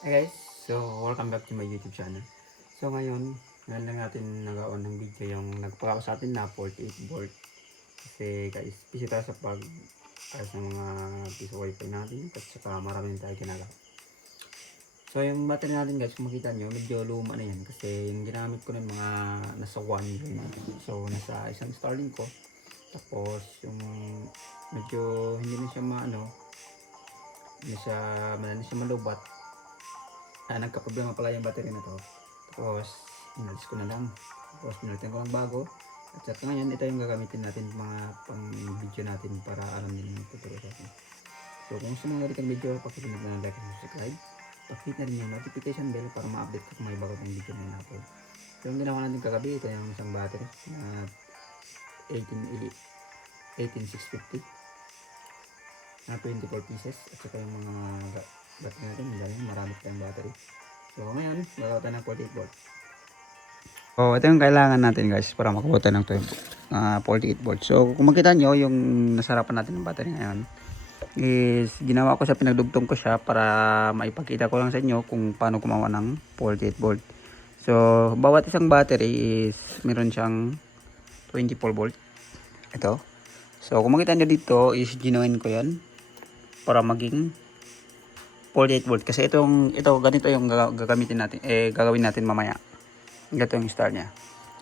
Hey guys, so welcome back to my YouTube channel. So ngayon lang natin nag-on ng video yung nagpaka sa atin na 48 volt. Kasi guys, busy tayo sa pag ayos ng mga piso wifi natin at saka marami tayo ginagawa. So yung battery natin guys, kung makita nyo, medyo luma na yan kasi yung ginamit ko ng mga nasa 1 yun. So nasa isang Starlink ko. Tapos yung medyo hindi na siya hindi siya malubat. Nagka-problema pala yung battery na to. Tapos inalis ko na lang. Tapos pinalitan ko ng bago. At sa ngayon, ito yung gagamitin natin mga pang video natin para alam nyo yung tuturo sa atin. So kung gusto mga ganitong video, pakipindot na ng like and subscribe. Pakipindot na rin yung notification bell para ma-update ko kung may bago tayong video na upload. So yung ginawa natin kagabi, ito yung isang battery na 18650 na 24 pieces. At saka yung mga battery natin, marami tayong battery. So ngayon, gagawa tayo ng 48 volt. So ito yung kailangan natin guys para makabuta ng 48 volt. So kung makita nyo yung nasarapan natin ng battery ngayon is ginawa ko siya, pinagdugtong ko siya para maipakita ko lang sa inyo kung paano gumawa ng 48 volt. So bawat isang battery is meron siyang 24 volt. Ito. So kung makita nyo dito is ginoin ko yan para maging 48 volt kasi ito ganito yung gagamitin natin, gagawin natin mamaya. Ganito yung start niya.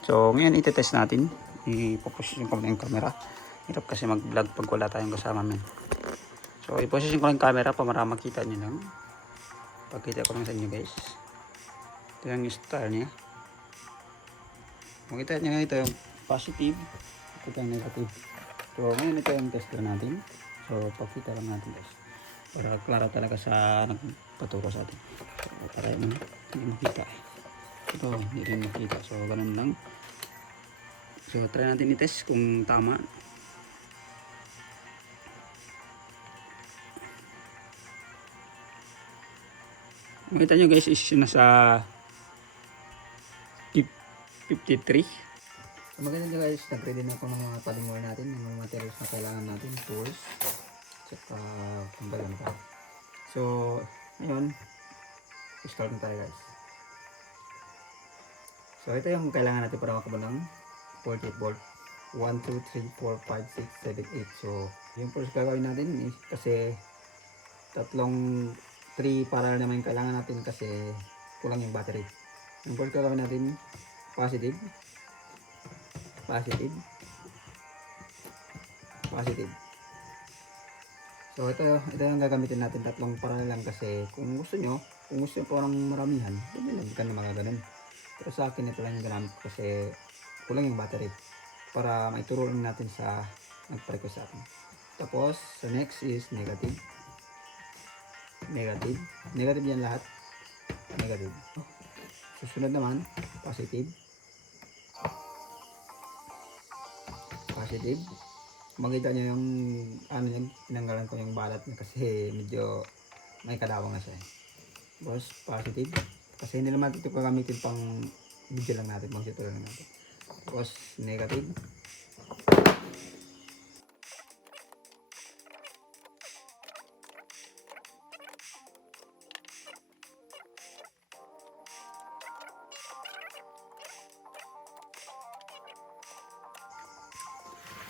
So ngayon itetest natin, ipoposition ko lang yung camera. Hirap kasi mag vlog pag wala tayong kasama men. So iposition ko lang yung camera para makita nyo lang. Pagkita ko lang sa inyo guys, ito yung start niya. Makita nyo nga, ito yung positive, ito yung negative. So ngayon ito yung tester natin. So pakita lang natin guys para klaro talaga sa nagpaturo sa atin. So, para yun, hindi makita ito, hindi rin makita. So ganun lang. So try natin i-test kung tama. Makita nyo guys is nasa 53. So maganda nyo guys, nag-ready na ako ng mga palinguan natin, ng mga materials na kailangan natin, tools tsaka kumbalan pa. So ngayon start na tayo guys. So ito yung kailangan natin para makabuo ng 48 volt. 1, 2, 3, 4, 5, 6, 7, 8. So yung first gagawin natin is kasi tatlong 3 para naman yung kailangan natin kasi kulang yung battery. Yung first gagawin natin positive, positive, positive. So ito yung gagamitin natin, tatlong parang lang kasi kung gusto nyo parang maramihan, hindi ka na magaganon. Pero sa akin ito lang yung ginamit ko kasi kulang yung battery para maituro lang natin sa nagpa-request sa atin. Tapos so next is negative, negative, negative yan lahat, negative. Susunod naman positive, positive. Makita nyo yung tinanggalan ko yung balat na kasi medyo may kalawang na siya. Tapos positive kasi hindi naman ito gagamitin pang video lang natin, pang tutorial lang natin. Tapos negative,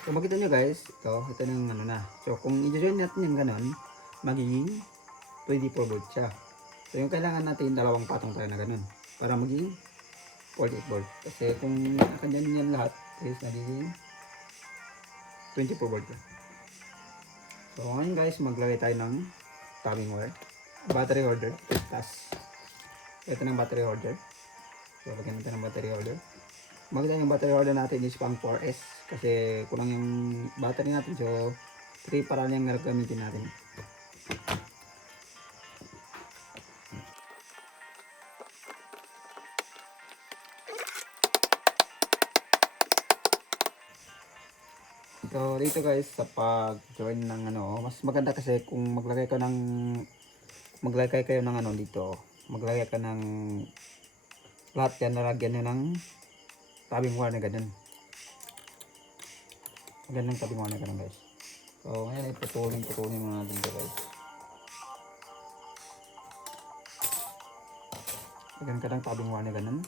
so makita nyo guys, ito ng na. So kung i-join natin yung ganun, magiging 24 volt siya. So yung kailangan natin, dalawang patong tayo na ganun para maging 48 volt. Kasi kung nakaganyan yan lahat, is nagiging 24 volt yan. So ngayon guys, maglagay tayo ng timing wire, battery holder, plus ito ng battery holder. So lagyan natin ng battery holder. Maganda yung battery holder natin is pang 4S kasi kulang yung battery natin, so 3 para lang gagamitin natin. So dito guys, sa pag join ng mas maganda kasi kung maglagay kayo ng dito, maglagay ka ng lahat yan, nalagyan nyo ng tabing wire na ganun. Ganun tabing wire na ganun guys. So ngayon putulin muna natin ito guys. Lagyan ka ng tabing wire na ganun.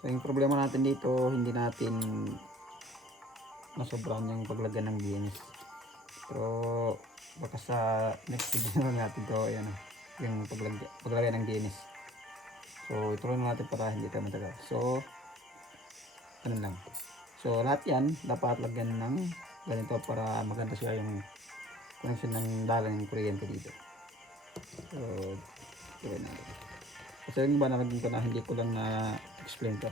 So yung problema natin dito, hindi natin masobrahan yung paglagyan ng DNS. Pero baka sa next video natin to, ayan o, yung paglagay ng DNS. So ituloy natin para hindi tayo matagal. So ano lang. So lahat yan dapat lagyan ng ganito para maganda siya yung connection ng dalang ng kuryente dito. So ituloy natin. Kasi yung iba nalagyan ko na hindi ko lang na explain to.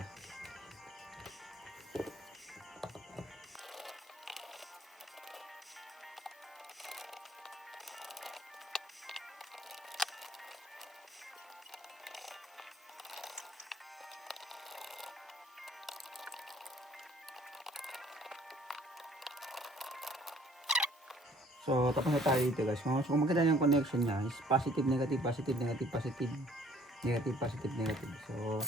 So, tapos na tayo dito guys. So, kung maganda yung connection niya is positive, negative, positive, negative, positive, negative, positive, negative. So,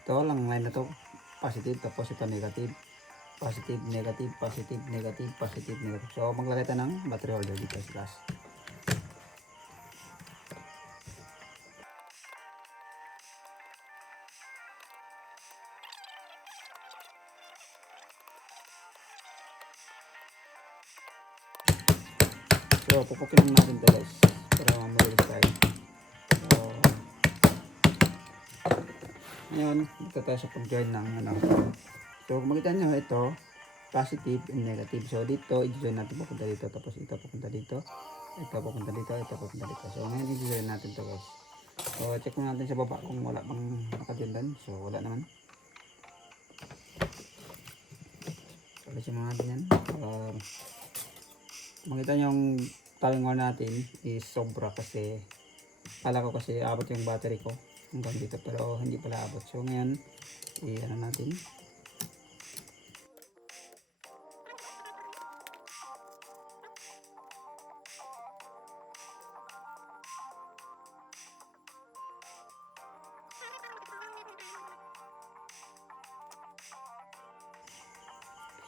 ito lang line na to. Positive, tapos ito negative. Positive, negative, positive, negative, positive, negative. So, maglagay tayo ng battery holder dito sa taas. So, pupukin lang natin ito guys. Para marilig tayo. So, ngayon, dito tayo sa pag-join ng ano. So, kung makita nyo ito, positive and negative. So, dito, i-join natin papunta dito. Tapos ito papunta dito. Ito papunta dito. Ito papunta dito. So, ngayon, i-join natin ito guys. So, check mo natin sa baba kung wala pang naka-join doon. So, wala naman. So, alisin mo natin yan. Makita nyo yung timer natin is sobra kasi kala ko kasi abot yung battery ko hanggang dito pero hindi pala abot. So ngayon i-ano natin,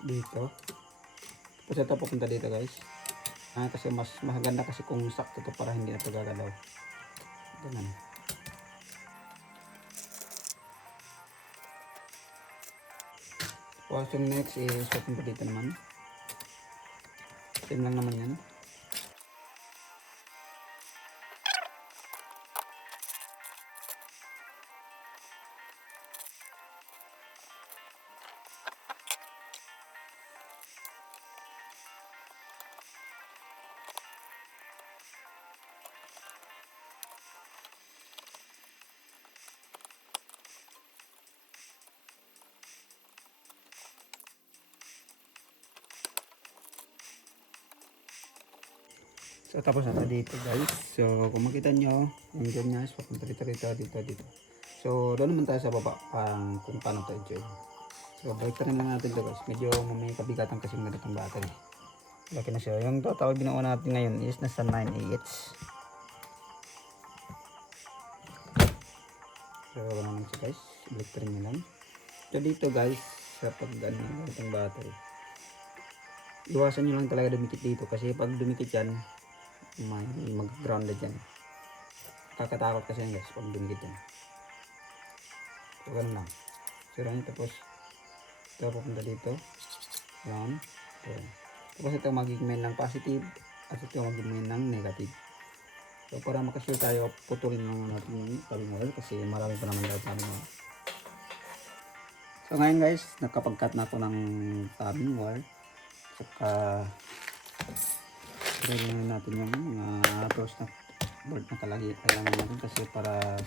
dito tapos ito papunta dito guys. Kasi mas maganda kasi kung sakto to para hindi na ito gagalaw. Ganun. Tapos yung next is papunta dito naman. Same lang naman yan. So tapos na dito guys. So kung makita nyo, yung join nya is papunta dito, dito. So doon naman tayo sa baba kung paano tayo join. So balik na lang natin ito guys. Medyo may kabigatan kasi ng ganitong battery. Laki na siya. Yung total binuo natin ngayon is nasa 9 Ah. So wala naman siya guys. Balik nyo lang. So dito guys, sa pag ganitong battery, iwasan nyo lang talaga dumikit dito kasi pag dumikit yan, may mag-grounded yan. Kakatakot kasi yan guys pag dumikit yan. So ganun lang. Sira nyo tapos ito papunta dito. Yan. So, tapos ito magiging main ng positive at ito magiging main ng negative. So para makasure tayo, putulin lang natin yung tabing wire kasi marami pa naman daw tabing wire. So ngayon guys, nakapag-cut na ako ng tabing wire. Saka rin natin yung mga tools na board na kailangan natin kasi para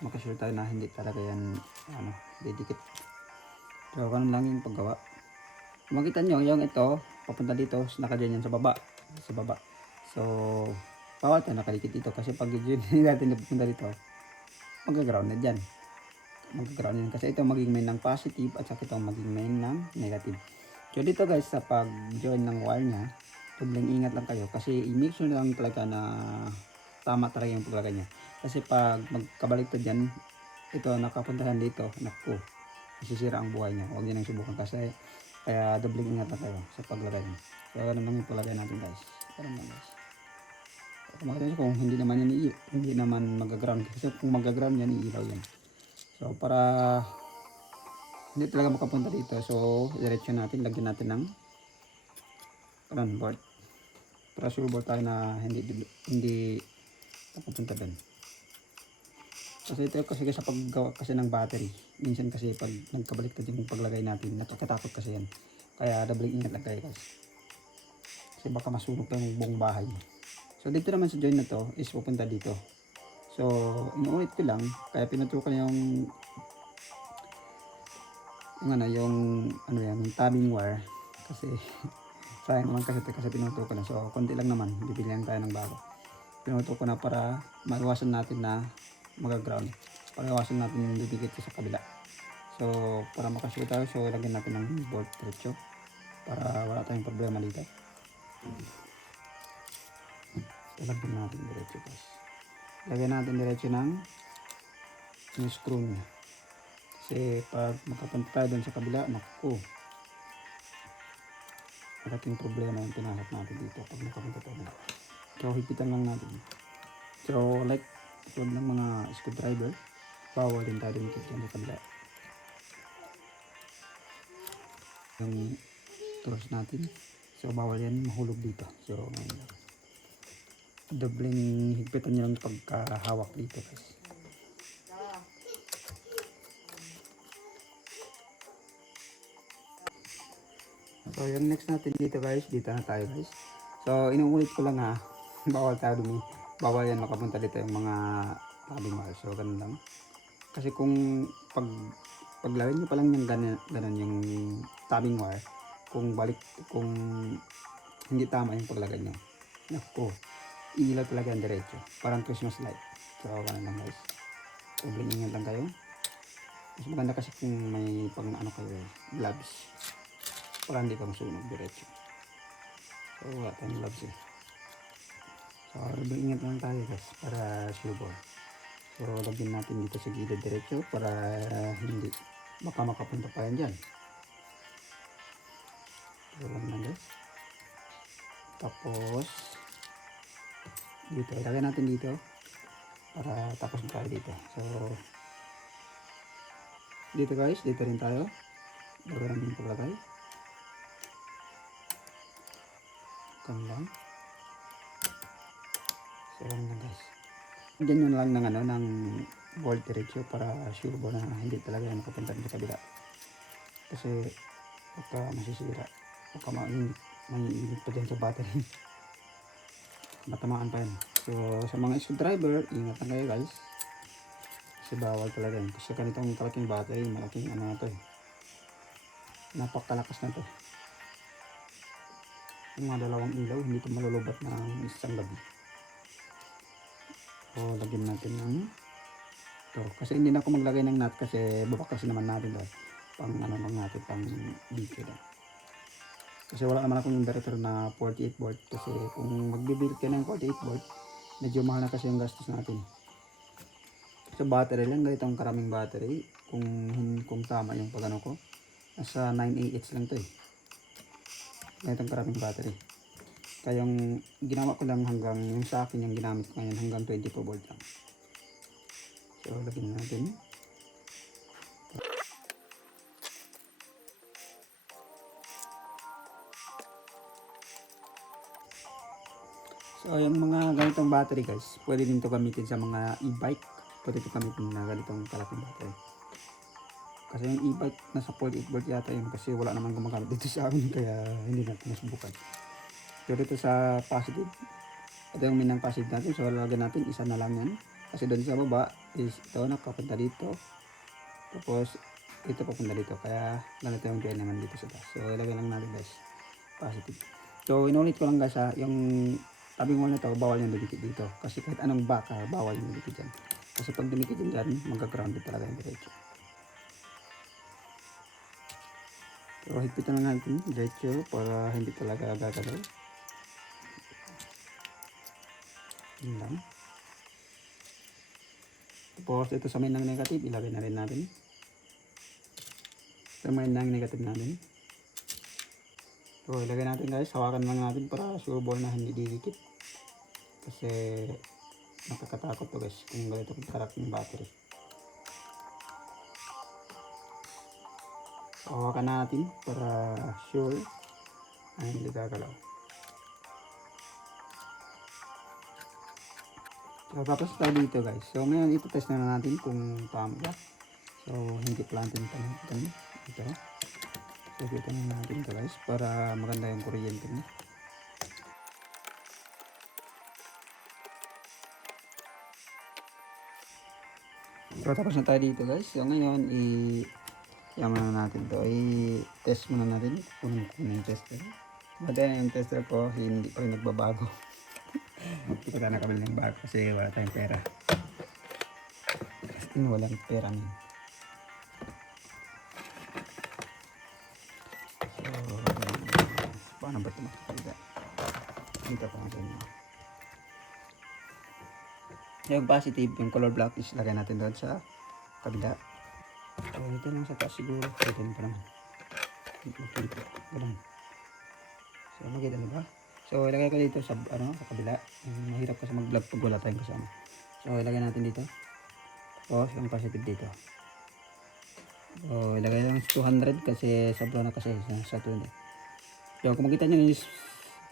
makasure tayo na hindi talaga yan didikit. So ganun lang yung paggawa. Makita nyo yung ito papunta dito, nakadyan yan sa baba. So bawal tayo nakadikit dito kasi pag yun natin papunta dito, mag-grounded yan. Kasi ito maging main ng positive at saka ito maging main ng negative. So dito guys, sa pag join ng wire nya, dobleng ingat lang kayo kasi i-make sure lang talaga na tama talaga yung paglagay nya. Kasi pag magkabaliktad yan, ito nakapuntahan dito, naku, masisira ang buhay nya. Huwag nyo nang subukan kasi kaya dobleng ingat lang kayo sa paglagay nya. So ganun lang yung paglagay natin guys. Ganun lang guys. Makita kung hindi naman mag-ground. Kasi kung mag-ground yan, iilaw yan. So, para hindi talaga makapunta dito. So, diretso natin. Lagyan natin ng ground board. Para sure board tayo na hindi makapunta doon. Kasi ito kasi sa paggawa kasi ng battery. Minsan kasi pag nagkabaliktad yung paglagay natin, nakakatakot kasi yan. Kaya doubling ingat lang kayo guys. Kasi baka masunog pa yung buong bahay. So dito naman sa joint na to is pupunta dito. So inuulit ko lang, kaya pinutukan yung tabbing wire kasi sayang naman kasi pinutukan na. So konti lang naman, bibili lang tayo ng bago. Pinutukan na para maiwasan natin na mag-ground. Para iwasan natin yung didikit sa kabila. So para makasure tayo, so lagyan natin ng bolt diretso para wala tayong problema dito. Lagyan natin diretso guys. Lagyan natin diretso ng yung screw niya. Kasi pag makapunta tayo dun sa kabila, naku, malaking problema yung pinasok natin dito pag makapunta tayo dun. So hipitan lang natin. So like tulad ng mga screwdriver, bawal din tayo dumikit dyan sa kabila. Yung tools natin, so bawal yan mahulog dito. So doubling higpitan nyo lang pagkahawak dito guys. So yung next natin dito guys, dito na tayo guys. So inuulit ko lang ha, bawal tayo bawal yan makapunta dito yung mga tabbing wire. So ganun lang. Kasi kung paglagay nyo pa lang yung ganun yung tabbing wire, kung hindi tama yung paglagay nyo, naku, ilaw talaga ang diretso. Parang Christmas light. So ganun lang guys. So ingat lang kayo. Mas maganda kasi kung may pang kayo, gloves. Para hindi ka masunog diretso. So wala tayong gloves eh. So ingat lang tayo guys para sure ball. So lagyan natin dito sa gilid diretso para hindi baka makapunta pa yan dyan. So lang na guys. Tapos dito, ilagay natin dito para tapos na tayo dito. So dito guys, dito rin tayo. Lagay natin yung paglagay. Kan lang. So lang na guys. Diyan yun lang ng bolt diretso para sure na hindi talaga yan makapunta sa kabila. Kasi baka masisira. Baka mainit pa dyan sa battery. Matamaan pa yan. So sa mga screwdriver, ingat lang kayo guys. Kasi bawal talaga yan. Kasi ganitong kalaking battery, malaking na to eh. Napakalakas na to. Yung mga dalawang ilaw, hindi ito malulubat ng isang gabi. So lagyan natin ng ito. Kasi hindi na ako maglagay ng nut kasi babakasin naman natin doon. Pang lang natin, pang dito lang. Kasi wala naman akong inverter na 48 volt. Kasi kung magbibuild ka ng 48 volt, medyo mahal na kasi yung gastos natin. Sa battery lang, ganito ang karaming battery. Kung tama yung pagano ko, nasa 9AH lang to eh. Ganito ang karaming battery. Kaya yung ginawa ko lang hanggang, yung sa akin yung ginamit ko ngayon hanggang 24 volt lang. So lagyan natin. So yung mga ganitong battery guys, pwede din to gamitin sa mga e-bike. Pwede ito gamitin na ganitong kalaking battery. Kasi yung e-bike nasa 48 volt yata yun kasi wala naman gumagamit dito sa amin kaya hindi natin nasubukan. So dito sa positive, ito yung minang positive natin. So lagyan natin, isa na lang yan. Kasi doon sa baba is ito nakapunta dito. Tapos ito papunta dito. Kaya ganito yung join naman dito sa taas. So ilagay lang natin guys, positive. So inulit ko lang guys ha, yung tabbing wire na to, bawal yung dumikit dito. Kasi kahit anong baka, bawal yung dumikit dyan. Kasi pag dumikit yun dyan, mag-grounded talaga yung diretso. So higpitan lang natin diretso para hindi talaga gagalaw. Yun lang. Tapos ito sa main ng negative, ilagay na rin natin. Sa main ng negative natin. So ilagay natin guys, hawakan lang natin para sure ball na hindi didikit. Kasi nakakatakot to guys kung ganito karak yung battery. So, hawakan natin para sure na hindi gagalaw. So, tapos tayo dito guys. So, ngayon ito-test na natin kung tama ba. So, hindi planting pa natin ito. So, kita na natin ito guys para maganda yung kuryente niya. So, tapos na tayo dito guys. So, ngayon i-yaman na natin to. I-test muna natin kung yung tester. But then, yung tester ko hindi pa rin nagbabago. Hindi pa tayo nakabili ng bago kasi wala tayong pera. Kasi walang pera niya. So, paano ba ito makapalda? Dito pa natin. Yung positive, yung color block is lagay natin doon sa kabila. So, dito lang sa taas siguro. Dito pa naman. Ganun. So, makita na ba? So, ilagay ko dito sa kabila. Mahirap kasi mag-vlog pag wala tayong kasama. So, ilagay natin dito. Tapos, yung positive dito. So, ilagay lang 200 kasi sablo na kasi sa 200. So, kung makita nyo is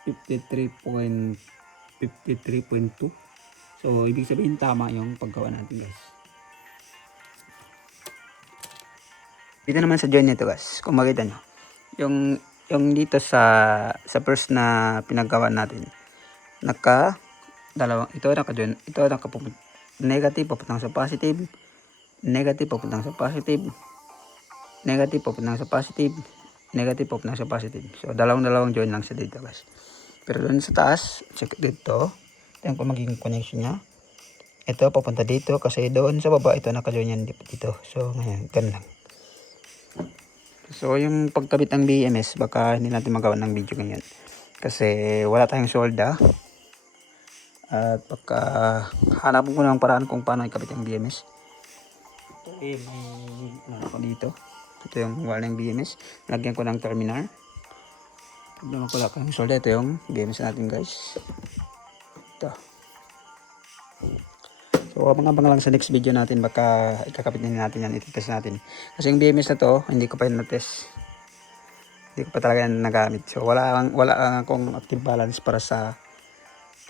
53.2. So, ibig sabihin tama yung paggawa natin guys. Dito naman sa joint nito guys, kung makita nyo. Yung dito sa first na pinagawa natin, ito naka-joint, ito negative papuntang sa positive, negative papuntang sa positive, negative papuntang sa positive, negative papuntang sa positive. So, dalawang joint lang sa dito guys. Pero doon sa taas, check dito. Ito yung magiging connection niya. Ito papunta dito kasi doon sa baba ito naka-join yan dito. So ngayon, ganun lang. So yung pagkabit ng BMS baka hindi natin magawa ng video ngayon. Kasi wala tayong solda. At baka hanapin ko ng paraan kung paano ikabit yung BMS. Ito may ako dito. Ito yung wall ng BMS. Lagyan ko ng terminal. Tignan ko lang yung solda. Ito yung BMS natin guys. Ito. So, abang-abang lang sa next video natin. Baka ikakapit na natin yan. Ititest natin. Kasi yung BMS na to, hindi ko pa yun na-test. Hindi ko pa talaga yan nagamit. So, wala akong active balance para sa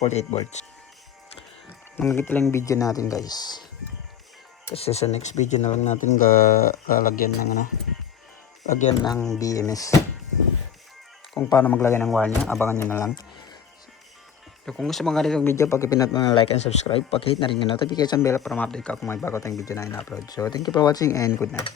48 volts. Nangagit lang yung video natin guys. Kasi sa next video na lang natin lalagyan ng lagyan ng BMS. Kung paano maglagay ng wire niya, abangan nyo na lang. So, kung gusto mong ganitong video, pag-ipinat mo ng like and subscribe, pag-hit na rin yung notification bell para ma-update ka kung may bago tayong video na in-upload. So, thank you for watching and good night.